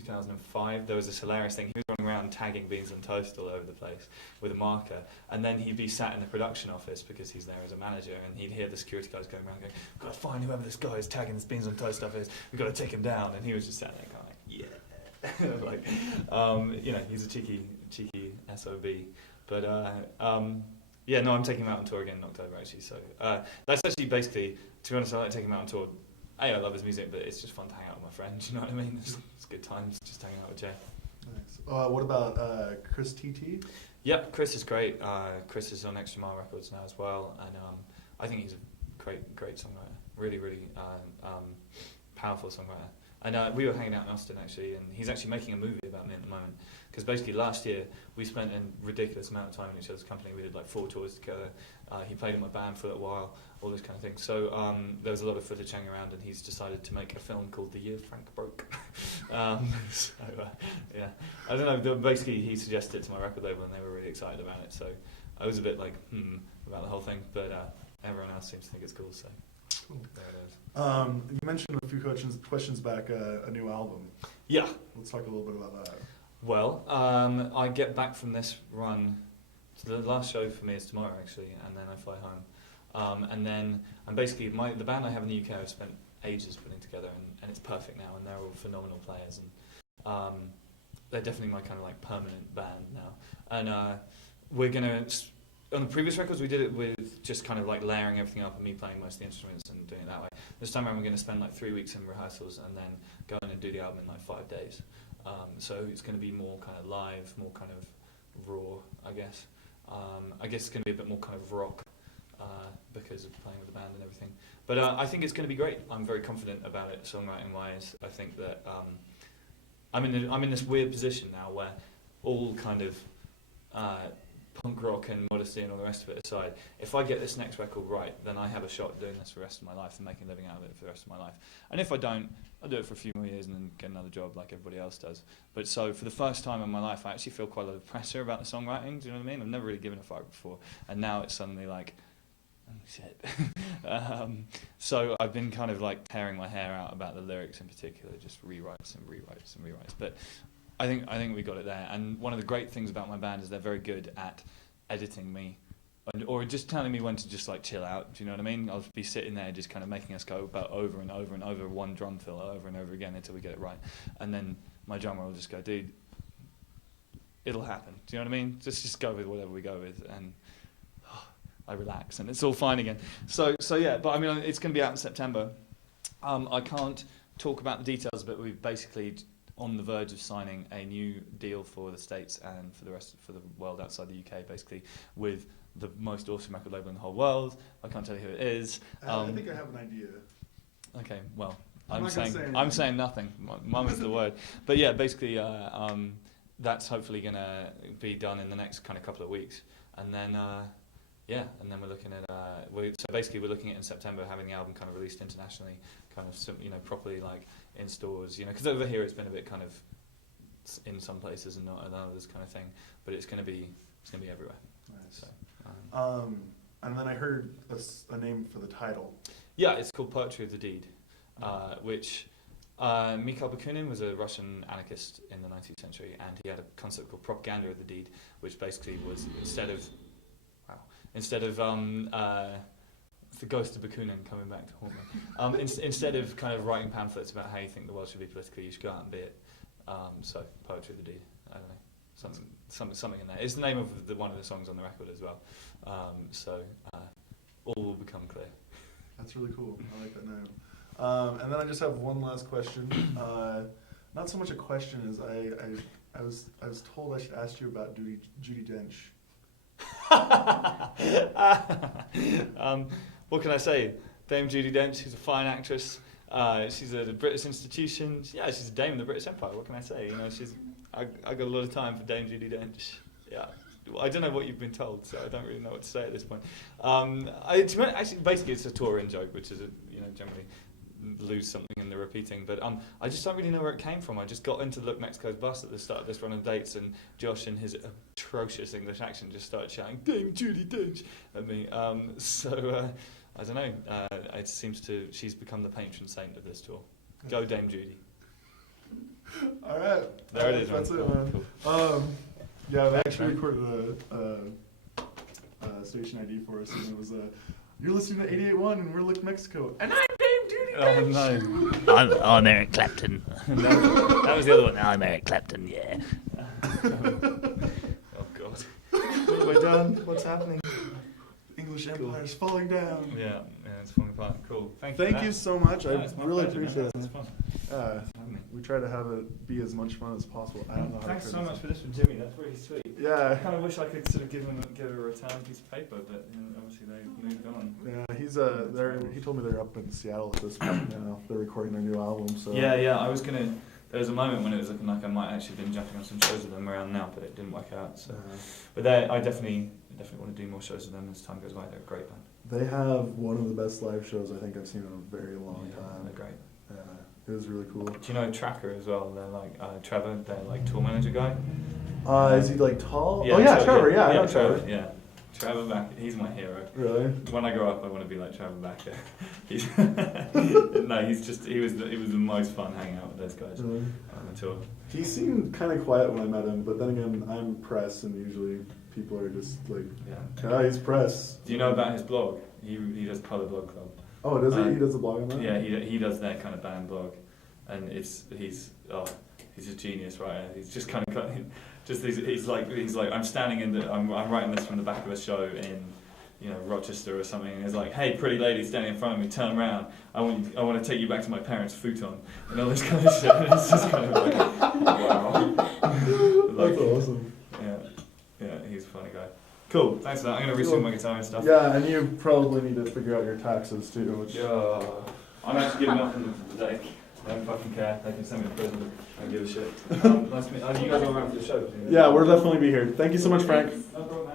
2005, there was this hilarious thing. He was running around tagging beans on toast all over the place with a marker, and then he'd be sat in the production office because he's there as a manager, and he'd hear the security guys going around going, "We've got to find whoever this guy is tagging this beans on toast stuff is. We've got to take him down." And he was just sat there going, "Yeah," like, you know, he's a cheeky SOB. But yeah, no, I'm taking him out on tour again in October actually. So that's actually basically, to be honest, I like taking him out on tour. I love his music, but it's just fun to hang out with my friends, you know what I mean? It's good times just hanging out with Jay. Nice. What about Chris TT? Yep, Chris is great. Chris is on Extra Mile Records now as well, and I think he's a great songwriter. Really powerful songwriter. And we were hanging out in Austin actually, and he's actually making a movie about me at the moment. Because basically last year we spent a ridiculous amount of time in each other's company. We did like 4 tours together. He played in my band for a little while, all this kind of thing. So there was a lot of footage hanging around, and he's decided to make a film called The Year Frank Broke. Yeah, I don't know. Basically, he suggested it to my record label, and they were really excited about it. So I was a bit like about the whole thing, but everyone else seems to think it's cool. So cool. There it is. You mentioned a few questions back a new album. Yeah. Let's talk a little bit about that. Well, I get back from this run. So the last show for me is tomorrow, actually, and then I fly home. And then I'm basically, the band I have in the UK I've spent ages putting together, and it's perfect now, and they're all phenomenal players, and they're definitely my kind of like permanent band now. And we're going to, on the previous records we did it with just kind of like layering everything up and me playing most of the instruments and doing it that way. This time around we're going to spend like 3 weeks in rehearsals and then go in and do the album in like 5 days. So it's going to be more kind of live, more kind of raw, I guess. I guess it's going to be a bit more kind of rock because of playing with the band and everything. But I think it's going to be great. I'm very confident about it, songwriting-wise. I think that I'm in this weird position now where all kind of punk rock and modesty and all the rest of it aside, if I get this next record right, then I have a shot at doing this for the rest of my life and making a living out of it for the rest of my life. And if I don't, I'll do it for a few more years and then get another job like everybody else does. But so for the first time in my life, I actually feel quite a lot of pressure about the songwriting, do you know what I mean? I've never really given a fuck before. And now it's suddenly like, oh shit. So I've been kind of like tearing my hair out about the lyrics in particular, just rewrites. But I think we got it there. And one of the great things about my band is they're very good at editing me, or just telling me when to just like chill out. Do you know what I mean? I'll be sitting there just kind of making us go about over and over and over one drum fill over and over again until we get it right. And then my drummer will just go, dude, it'll happen. Do you know what I mean? Just go with whatever we go with, and I relax and it's all fine again. So yeah, but I mean it's going to be out in September. I can't talk about the details, but we've basically on the verge of signing a new deal for the States and for the world outside the UK, basically with the most awesome record label in the whole world. I can't tell you who it is. I think I have an idea. Okay, well, I'm saying nothing. Mum is the word. But yeah, basically that's hopefully going to be done in the next kind of couple of weeks, and then and then we're looking at we're looking at in September having the album kind of released internationally, kind of properly like in stores, because over here it's been a bit kind of in some places and not in others kind of thing, but it's going to be everywhere. Nice. So, and then I heard a name for the title. Yeah, it's called Poetry of the Deed, which Mikhail Bakunin was a Russian anarchist in the 19th century, and he had a concept called Propaganda of the Deed, which basically was instead of the ghost of Bakunin coming back to haunt me. Instead of kind of writing pamphlets about how you think the world should be politically, you should go out and be it. So Poetry of the Deed. I don't know, something in there. It's the name of one of the songs on the record as well. So all will become clear. That's really cool. I like that name. And then I just have one last question. Not so much a question as I was told I should ask you about Judi Dench. What can I say? Dame Judi Dench, she's a fine actress. She's a British institution. Yeah, she's a dame in the British Empire. What can I say? I got a lot of time for Dame Judi Dench. Yeah, I don't know what you've been told, so I don't really know what to say at this point. Actually, basically, it's a touring joke, which is generally lose something in the repeating. But I just don't really know where it came from. I just got into Look Mexico's bus at the start of this run of dates, and Josh, in his atrocious English accent, just started shouting "Dame Judi Dench" at me. I don't know. It seems she's become the patron saint of this tour. Go Dame Judi. All right. There it is. That's man. it, man. Cool. Yeah, they Thanks, actually man. recorded a station ID for us, and it was you're listening to 88.1, and we're Lick Mexico, and I'm Dame Duty. Oh no. I'm Eric Clapton. That was the other one. I'm Eric Clapton, yeah. Oh god. We're done. What's happening? English Empire's falling down. Yeah, it's falling apart. Cool. Thank you so much. Yeah, I it's my really pleasure, man. appreciate It's it. fun. Having me. We try to have it be as much fun as possible. I don't know how Thanks to so turn much this for this from Jimmy. That's really sweet. I Yeah. kind of wish I could sort of give a return piece of paper, but obviously they moved on. Yeah, he's he told me they're up in Seattle at this point now. They're recording their new album, so Yeah. I was gonna. There was a moment when it was looking like I might actually been jumping on some shows with them around now, but it didn't work out. So, but I definitely want to do more shows with them as time goes by. They're a great band. they have one of the best live shows I think I've seen in a very long time. They're great. It was really cool. Do you know Tracker as well? They're like Trevor. They're like tour manager guy. Is he like tall? Trevor. Yeah, I know Trevor. Yeah, Trevor Backer. He's my hero. Really? When I grow up, I want to be like Trevor Backer. He's he was the most fun hanging out with those guys Really? on the tour. He seemed kind of quiet when I met him, but then again, I'm press, and usually people are just like, Yeah. he's press. Do you know about his blog? He does Colour Blog Club. Oh, does he? He does a blog on that? Yeah, he does their kind of band blog, and he's a genius writer. He's just kind of he's like I'm standing I'm writing this from the back of a show in Rochester or something, and he's like, hey, pretty lady standing in front of me, turn around, I want to take you back to my parents' futon, and all this kind of shit. And it's just kind of like, wow. That's awesome. Yeah, he's a funny guy. Cool, thanks for that. I'm going to resume my guitar and stuff. Yeah, and you probably need to figure out your taxes too. Which I'm actually giving up on them for today. I don't fucking care. They can send me to prison. I don't give a shit. Nice to meet you. You guys are around for the show? Yeah, we'll definitely be here. Thank you so much, Frank. No problem.